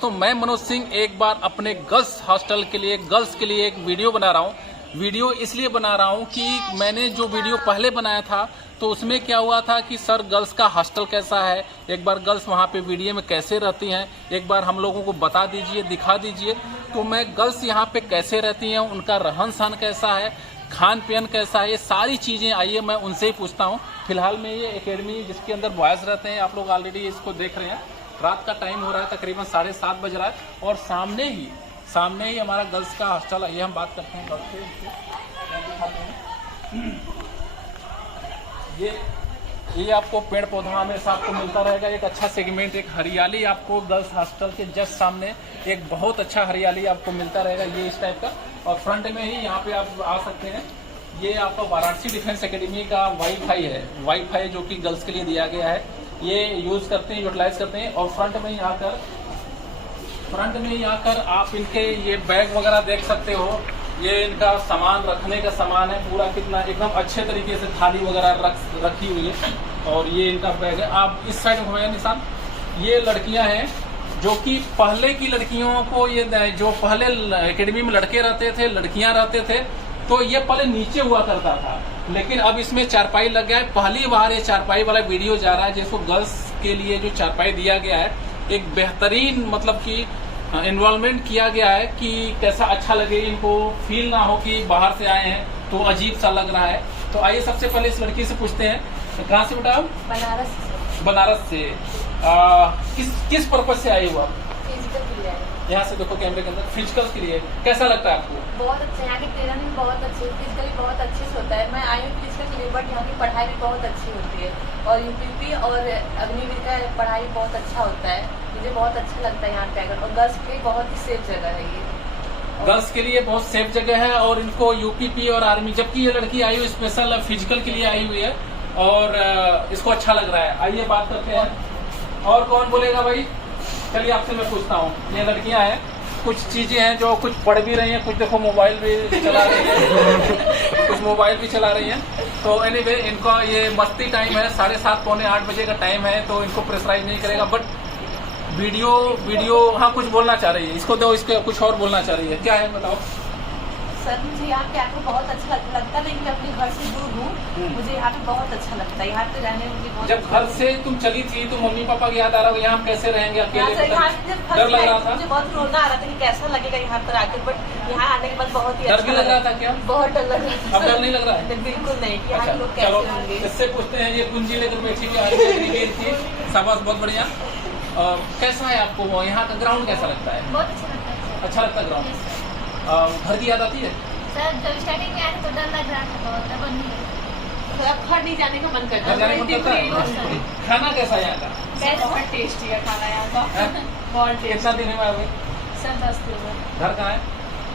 दोस्तों, मैं मनोज सिंह एक बार अपने गर्ल्स हॉस्टल के लिए एक वीडियो बना रहा हूँ। वीडियो इसलिए बना रहा हूँ कि मैंने जो वीडियो पहले बनाया था तो उसमें क्या हुआ था कि सर गर्ल्स का हॉस्टल कैसा है, एक बार गर्ल्स वहाँ पे वीडियो में कैसे रहती हैं, एक बार हम लोगों को बता दीजिए, दिखा दीजिए। तो मैं गर्ल्स यहाँ पे कैसे रहती हैं, उनका रहन सहन कैसा है, खान पीन कैसा है, ये सारी चीज़ें आइए मैं उनसे ही पूछता हूँ। फिलहाल में ये एकेडमी जिसके अंदर बॉयज़ रहते हैं, आप लोग ऑलरेडी इसको देख रहे हैं। रात का टाइम हो रहा है, तकरीबन 7:30 बज रहा है और सामने ही हमारा गर्ल्स का हॉस्टल है। ये हम बात करते हैं गर्ल्स से। ये आपको पेड़ पौधा हमेशा आपको मिलता रहेगा। एक अच्छा सेगमेंट, एक हरियाली आपको गर्ल्स हॉस्टल के जस्ट सामने एक बहुत अच्छा हरियाली आपको मिलता रहेगा, ये इस टाइप का। और फ्रंट में ही यहाँ पे आप आ सकते हैं। ये आपका वाराणसी डिफेंस एकेडमी का वाईफाई है, वाईफाई जो कि गर्ल्स के लिए दिया गया है, ये यूज करते हैं, यूटिलाइज करते हैं। और फ्रंट में ही आकर आप इनके ये बैग वगैरह देख सकते हो। ये इनका सामान रखने का सामान है पूरा, कितना एकदम अच्छे तरीके से थाली वगैरह रखी हुई है। और ये इनका बैग है। आप इस साइड घुमाइए निशान। ये लड़कियां हैं जो कि पहले की लड़कियों को, ये जो पहले एकेडमी में लड़के रहते थे, लड़कियां रहते थे, तो ये पहले नीचे हुआ करता था, लेकिन अब इसमें चारपाई लग गया है। पहली बार ये चारपाई वाला वीडियो जा रहा है, जिसको गर्ल्स के लिए जो चारपाई दिया गया है, एक बेहतरीन मतलब कि इन्वॉल्वमेंट किया गया है कि कैसा अच्छा लगे, इनको फील ना हो कि बाहर से आए हैं तो अजीब सा लग रहा है। तो आइए सबसे पहले इस लड़की से पूछते हैं, कहाँ से बेटा? बनारस से। किस पर्पज से आई हुआ? फिजिकल के लिए। यहाँ से देखो कैमरे के अंदर, फिजिकल के लिए कैसा लगता है आपको? बहुत अच्छा, यहाँ की ट्रेनिंग बहुत अच्छी है, फिजिकली बहुत अच्छे से होता है। मैं आई हूँ फिजिकल के लिए, बट यहाँ की पढ़ाई भी बहुत अच्छी होती है और यूपीपी और अग्निवीर का पढ़ाई बहुत अच्छा होता है। मुझे बहुत अच्छा लगता है यहाँ पे आकर। और गर्ल्स के लिए बहुत ही सेफ जगह है ये, गर्ल्स के लिए बहुत सेफ जगह है। और इनको यूपीपी और आर्मी, जबकि ये लड़की आई हुई स्पेशल फिजिकल के लिए आई हुई है और इसको अच्छा लग रहा है। आइए बात करते हैं, और कौन बोलेगा भाई? चलिए आपसे मैं पूछता हूँ। ये लड़कियां हैं, कुछ चीजें हैं जो कुछ पढ़ भी रही हैं, कुछ देखो मोबाइल भी चला रही हैं कुछ मोबाइल भी चला रही हैं। तो एनीवे इनका ये मस्ती टाइम है, 7:30 पौने 8 बजे का टाइम है, तो इनको प्रेशराइज नहीं करेगा। बट वीडियो हाँ कुछ बोलना चाह रही है, इसको दो, इसके कुछ और बोलना चाह रही है, क्या है बताओ? सर मुझे यहाँ पे आकर बहुत अच्छा लगता है, लेकिन मैं अपने घर से दूर हूँ, मुझे यहाँ पे बहुत अच्छा लगता है। यहाँ पे रहने में मुझे बहुत जब घर से तुम चली थी तो मम्मी पापा की याद आ रहा होगा, यहाँ हम कैसे रहेंगे अकेले? डर लग रहा था? मुझे बहुत रोना आ रहा था कि कैसा लगेगा यहाँ पर आकर, बट यहाँ आने के बाद बहुत ही डर भी लग रहा था क्या? बहुत डर लग रहा था। अब डर नहीं लग रहा है? बिल्कुल नहीं। कि अच्छा, लोग चलो कैसे होंगे। इससे पूछते हैं। ये कुंजी लेकर बैठी हुई थी, शाबाश, बहुत बढ़िया। कैसा है आपको यहाँ का ग्राउंड, कैसा लगता है? बहुत अच्छा लगता है। अच्छा लगता है ग्राउंड। घर की याद आती है? सर जब स्टार्टिंग में आया तो डर लग रहा था बहुत, अब नहीं। घर नहीं जाने का मन करता घर जाने का मन करता है? खाना कैसा है यहाँ का? बहुत टेस्टी है खाना यहाँ का, बहुत कितना दिन में आए? सर 10 दिन में। घर कहाँ है?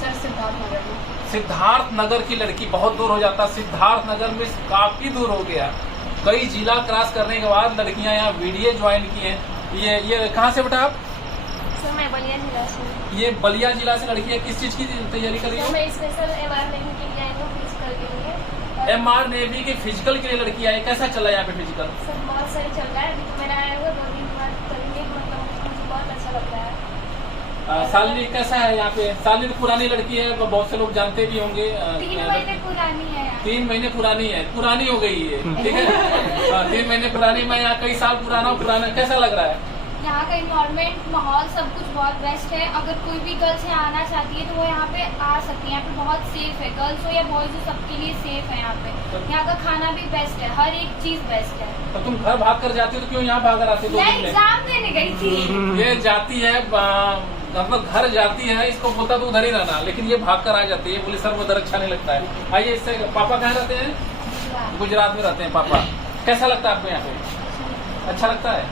सर सिद्धार्थ नगर में। सिद्धार्थ नगर की लड़की, बहुत दूर हो जाता। सिद्धार्थ नगर में काफी दूर हो गया, कई जिला क्रॉस करने के बाद लड़कियां यहाँ वीडियो ज्वाइन की हैं। ये कहाँ से बेटा आप? सर मैं बलिया जिला से। ये बलिया जिला से लड़की है। किस चीज की तैयारी कर रही है? मैं स्पेशल MR नहीं के लिए आई हूँ, फिजिकल के लिए। MR नेवी के फिजिकल के लिए लड़की आई। कैसा चला यहाँ पे फिजिकल? सर बहुत सही चल रहा है, अभी तो मेरा आया हुआ 2 दिन बाद करेंगे, मतलब मुझे बहुत अच्छा लग रहा है। शालिनी कैसा है यहाँ पे? शालिनी पुरानी लड़की है, बहुत से लोग जानते भी होंगे। 3 महीने पुरानी है यहाँ। 3 महीने पुरानी है, पुरानी हो गई है, ठीक है। 3 महीने पुरानी, मैं यहाँ कई साल पुराना। कैसा लग रहा है? यहाँ का इन्वायरमेंट, माहौल, सब कुछ बहुत बेस्ट है। अगर कोई भी गर्ल्स यहाँ आना चाहती है तो वो यहाँ पे आ सकती है। यहाँ पे बहुत सेफ है, गर्ल्स हो या बॉयज हो, सबके लिए सेफ है यहाँ पे। यहाँ का खाना भी बेस्ट है, हर एक चीज बेस्ट है। तो तुम घर भाग कर जाती हो तो क्यों यहाँ भाग कर आती हो? मैं एग्जाम देने गई थी। ये जाती है मतलब घर जाती है, इसको बोलता तो उधर ही रहना, लेकिन ये भाग कर आ जाती है। बोले सर वो उधर अच्छा नहीं लगता है। आइए इससे, पापा कहाँ रहते हैं? गुजरात में रहते हैं पापा। कैसा लगता है आपको यहाँ पे? अच्छा लगता है?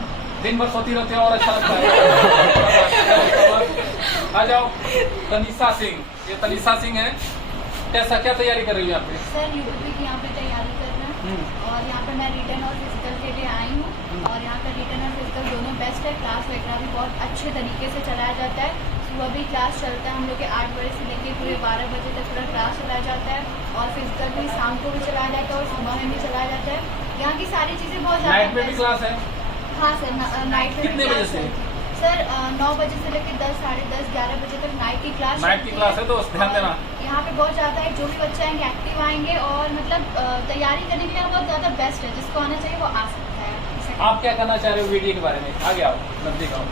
दिन भर सोती रहते हैं और अच्छा लगता है। आ जाओ तनिषा सिंह, ये तनिषा सिंह है। कैसा, क्या तैयारी कर रही है यहाँ पे? सर यूपी की यहाँ पे तैयारी करना और यहाँ पे मैं रिटर्न और फिजिकल के लिए आई हूँ और यहाँ का रिटर्न और फिजिकल दोनों बेस्ट है। क्लास वगैरह भी बहुत अच्छे तरीके से चलाया जाता है। सुबह भी क्लास चलता है हम लोग के 8 बजे से लेकर पूरे 12 बजे तक पूरा क्लास चलाया जाता है और फिजिकल भी शाम को भी चलाया जाता है और सुबह में भी चलाया जाता है। यहाँ की सारी चीज़ें बहुत ज़्यादा। नाइट में भी क्लास है? हाँ सर, नाइट में कितने बजे से? सर 9 बजे से लेकर 10, साढ़े 10, 11 बजे तक नाइट की क्लास है, तो ध्यान देना। यहाँ पे बहुत ज़्यादा है, जो भी बच्चे आएंगे एक्टिव आएंगे और मतलब तैयारी करने के लिए बहुत ज़्यादा बेस्ट है, जिसको आना चाहिए वो आ सकता है। आप क्या कहना चाह रहे हो वीडियो के बारे में? आगे आओ, नजदीक आओ।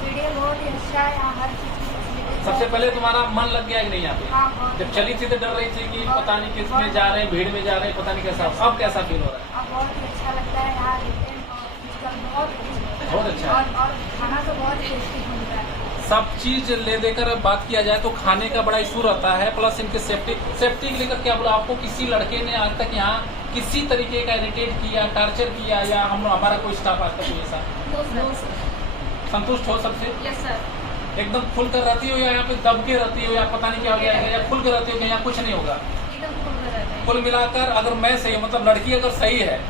वीडियो बहुत ही अच्छा है, यहाँ हर चीज़ की फैसिलिटी। सबसे पहले तुम्हारा मन लग गया कि नहीं यहाँ पे? हाँ, जब चली थी तो डर रही थी कि पता नहीं किस में जा रहे हैं, भीड़ में जा रहे हैं, पता नहीं कैसा, अब कैसा फील हो रहा है? अब बहुत ही अच्छा लगता है यहाँ, रिटेन और फिजिकल बहुत अच्छा है। और खाना तो बहुत टेस्टी मिलता है। सब चीज ले देकर बात किया जाए तो खाने का बड़ा इशू रहता है, प्लस इनके सेफ्टी को लेकर क्या बोला आपको? किसी लड़के ने आज तक यहाँ किसी तरीके का इरिटेट किया, टॉर्चर किया, या हमारा कोई स्टाफ आज तक ऐसा? संतुष्ट हो सबसे? Yes sir. एकदम खुल कर रहती हो या यहाँ पे दब के रहती हो, या पता नहीं क्या हो जाएगा, या खुल कर रहती हो कि यहाँ कुछ नहीं होगा? एकदम खुल कर रहता है। कुल मिलाकर अगर मैं सही, मतलब लड़की अगर सही है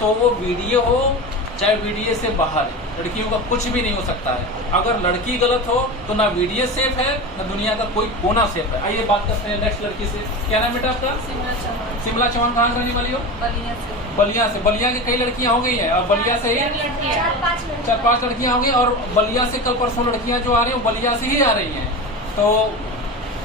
तो वो वीडियो हो चाहे वीडियो से बाहर, लड़कियों का कुछ भी नहीं हो सकता है। अगर लड़की गलत हो तो ना वीडियो सेफ है, ना दुनिया का कोई कोना सेफ है। आइए बात करते हैं नेक्स्ट लड़की से। क्या नाम बेटा आपका? शिमला चौहान। शिमला चौहान कहाँ से रहने वाली हो? बलिया से। बलिया से। बलिया की कई लड़कियां हो गई हैं, और बलिया से ही 4-5 लड़कियां हो गई, और बलिया से कल परसों लड़कियां जो आ रही है वो बलिया से ही आ रही हैं। तो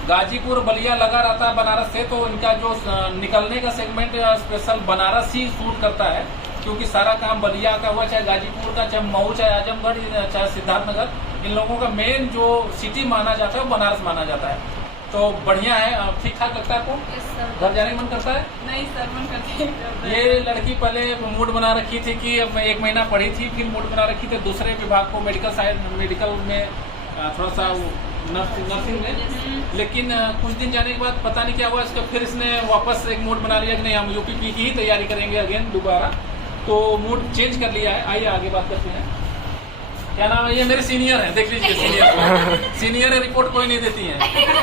गाजीपुर बलिया लगा रहता है बनारस से, तो इनका जो निकलने का सेगमेंट स्पेशल बनारस ही शूट करता है, क्योंकि सारा काम बलिया का हुआ, चाहे गाजीपुर का, चाहे मऊ, चाहे आजमगढ़, चाहे सिद्धार्थनगर, इन लोगों का मेन जो सिटी माना जाता है वो बनारस माना जाता है। तो बढ़िया है, ठीक ठाक लगता है आपको? Yes sir. घर जाने का मन करता है? नहीं सर, मन करती है। ये लड़की पहले मूड बना रखी थी कि अब 1 महीना पढ़ी थी, फिर मूड बना रखी थी दूसरे विभाग को, मेडिकल में थोड़ा सा नर्सिंग में, लेकिन कुछ दिन जाने के बाद पता नहीं क्या हुआ इसका, फिर इसने वापस एक मूड बना लिया कि नहीं हम यूपीपी की ही तैयारी करेंगे अगेन दोबारा, तो मूड चेंज कर लिया है। आइए आगे बात करते हैं। क्या नाम है? ये मेरे सीनियर हैं, देख लीजिए सीनियर है, रिपोर्ट कोई नहीं देती है, ठीक है?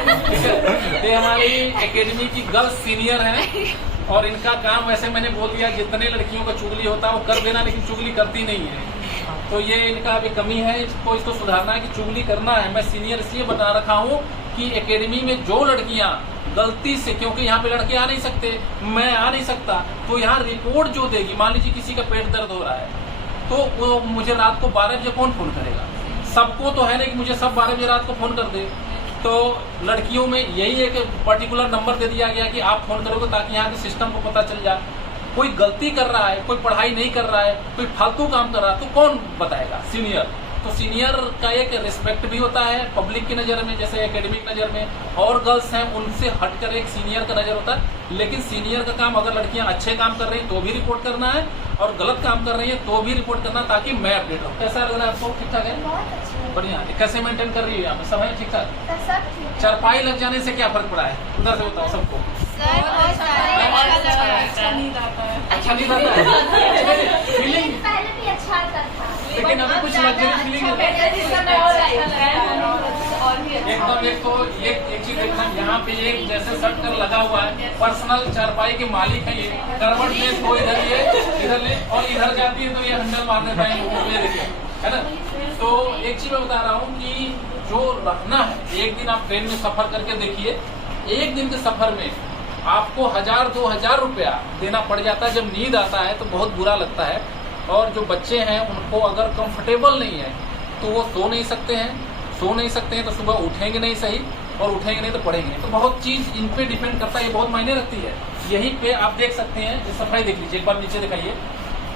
ये हमारी एकेडमी की गर्ल्स सीनियर हैं, और इनका काम वैसे मैंने बोल दिया जितने लड़कियों का चुगली होता है वो कर देना, लेकिन चुगली करती नहीं है। तो ये इनका अभी कमी है, इसको सुधारना है कि चुगली करना है। मैं सीनियर इसलिए बता रखा हूँ कि एकेडमी में जो लड़कियाँ गलती से, क्योंकि यहाँ पे लड़के आ नहीं सकते, मैं आ नहीं सकता, तो यहाँ रिपोर्ट जो देगी, मान लीजिए किसी का पेट दर्द हो रहा है, तो वो मुझे रात को 12 बजे कौन फोन करेगा? सबको तो है नहीं कि मुझे सब 12 बजे रात को फोन कर दे। तो लड़कियों में यही एक पर्टिकुलर नंबर दे दिया गया कि आप फोन करोगे ताकि यहाँ के सिस्टम को पता चल जाए। कोई गलती कर रहा है, कोई पढ़ाई नहीं कर रहा है, कोई फालतू काम कर रहा है, तो कौन बताएगा? सीनियर। तो सीनियर का एक रिस्पेक्ट भी होता है पब्लिक की नज़र में, जैसे एकेडमिक नज़र में, और गर्ल्स हैं उनसे हटकर एक सीनियर का नज़र होता है। लेकिन सीनियर का काम, अगर लड़कियां अच्छे काम कर रही हैं तो भी रिपोर्ट करना है, और गलत काम कर रही हैं तो भी रिपोर्ट करना, ताकि मैं अपडेट रहूँ। कैसा लग रहा है आपको? ठीक ठाक है? बहुत अच्छा है। बढ़िया। कैसे मेंटेन कर रही है यहाँ पे? सब है ठीक ठाक? सब ठीक है। चारपाई लग जाने से क्या फर्क पड़ा है? उधर से बताओ सबको। सर बहुत सारे अच्छा नींद आता है। अच्छा नहीं आता है? फीलिंग पहले भी अच्छा आता था, लेकिन अभी कुछ लग्जरी फीलिंग है। एकदम। एक तो एक चीज देखना, यहाँ पे एक जैसे शर्ट कर लगा हुआ है, पर्सनल चारपाई के मालिक है ये, करवट ले तो इधर ले और इधर जाती है तो ये हैंडल मार देता है ना। तो एक चीज मैं बता रहा हूँ कि जो रखना है, एक दिन आप ट्रेन में सफर करके देखिए, एक दिन के सफर में आपको 1000-2000 रुपया देना पड़ जाता है। जब नींद आता है तो बहुत बुरा लगता है, और जो बच्चे हैं उनको अगर कंफर्टेबल नहीं है तो वो सो नहीं सकते हैं तो सुबह उठेंगे नहीं सही, और उठेंगे नहीं तो पढ़ेंगे नहीं। तो बहुत चीज़ इन पे डिपेंड करता है, ये बहुत मायने रखती है। यहीं पे आप देख सकते हैं, ये सफाई देख लीजिए, एक बार नीचे दिखाइए।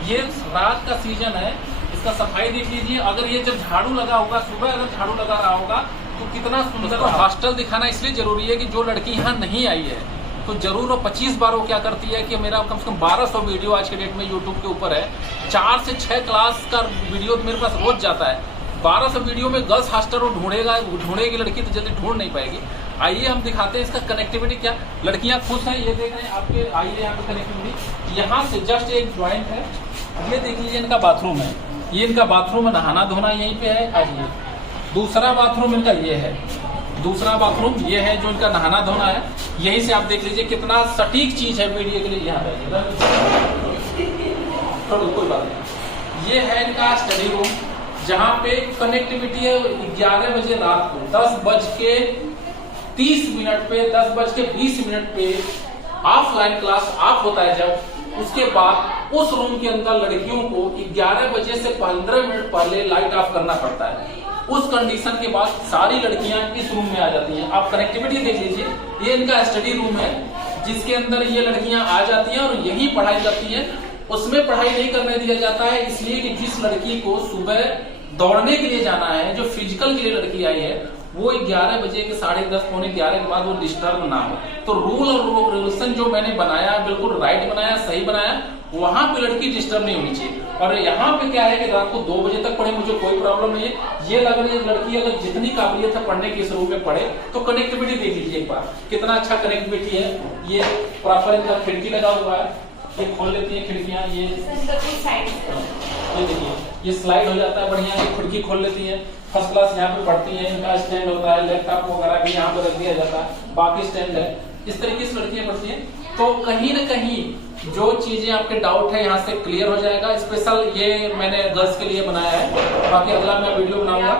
ये रात का सीजन है, इसका सफाई देख लीजिए। अगर ये जब झाड़ू लगा होगा, सुबह अगर झाड़ू लगा रहा होगा तो कितना सुंदर। तो हॉस्टल दिखाना इसलिए जरूरी है कि जो लड़की यहाँ नहीं आई है तो जरूर वो 25 बार वो क्या करती है कि मेरा कम से कम 1200 वीडियो आज के डेट में यूट्यूब के ऊपर है, 4 से 6 क्लास का वीडियो मेरे पास रोज जाता है। 1200 वीडियो में गर्ल्स हॉस्टल वो ढूंढेगी लड़की तो जल्दी ढूंढ नहीं पाएगी। आइए हम दिखाते हैं इसका कनेक्टिविटी क्या। लड़कियां खुश हैं, ये देख रहे हैं आपके। आइए यहाँ पे कनेक्टिविटी, यहाँ से जस्ट एक ज्वाइंट है। ये देख लीजिए, इनका बाथरूम है, ये इनका बाथरूम है, नहाना धोना यहीं पे है। आइए, दूसरा बाथरूम इनका ये है, दूसरा बाथरूम ये है जो इनका नहाना धोना है। यहीं से आप देख लीजिए कितना सटीक चीज है वीडियो के लिए। यहाँ कोई बात नहीं, ये है इनका स्टडी रूम, जहाँ पे कनेक्टिविटी है 11 बजे रात को 10:30 पे 10:20 पे ऑफलाइन क्लास ऑफ होता है जब, उसके बाद उस रूम के अंदर लड़कियों को 11 बजे से 15 मिनट पहले लाइट ऑफ करना पड़ता है। उस कंडीशन के बाद सारी लड़कियां इस रूम में आ जाती हैं। आप कनेक्टिविटी देख लीजिए, ये इनका स्टडी रूम है जिसके अंदर ये लड़कियां आ जाती हैं और यही पढ़ाई करती हैं। उसमें पढ़ाई नहीं करने दिया जाता है इसलिए कि जिस लड़की को सुबह दौड़ने के लिए जाना है, जो फिजिकल के लिए लड़की आई है, वो 11 बजे के 10:30 पौने 11 के बाद वो डिस्टर्ब ना हो। तो रूल और रेगुलेशन जो मैंने बनाया बिल्कुल राइट बनाया, सही बनाया। वहां पे लड़की डिस्टर्ब नहीं होनी चाहिए। और यहाँ पे क्या है कि रात को 2 बजे तक पढ़े, मुझे कोई प्रॉब्लम नहीं है। ये लग रही है लड़की अगर जितनी काबिलियत है पढ़ने की इस रूम में पढ़े तो कनेक्टिविटी देख लीजिए एक बार, कितना अच्छा कनेक्टिविटी है। ये प्रॉपर इनका खिड़की लगा हुआ है, ये खोल लेती है खिड़कियां। ये देखिए ये स्लाइड हो जाता है बढ़िया, ये खिड़की खोल लेती है। फर्स्ट क्लास यहाँ पे पढ़ती है। इनका स्टैंड होता है, लैपटॉप वगैरह भी यहाँ पे रख दिया जाता है, बाकी स्टैंड है। इस तरीके से लड़कियां पढ़ती हैं। तो कहीं ना कहीं जो चीजें आपके डाउट है यहाँ से क्लियर हो जाएगा। स्पेशल ये मैंने गर्ल्स के लिए बनाया है, बाकी अगला मैं वीडियो बनाऊंगा।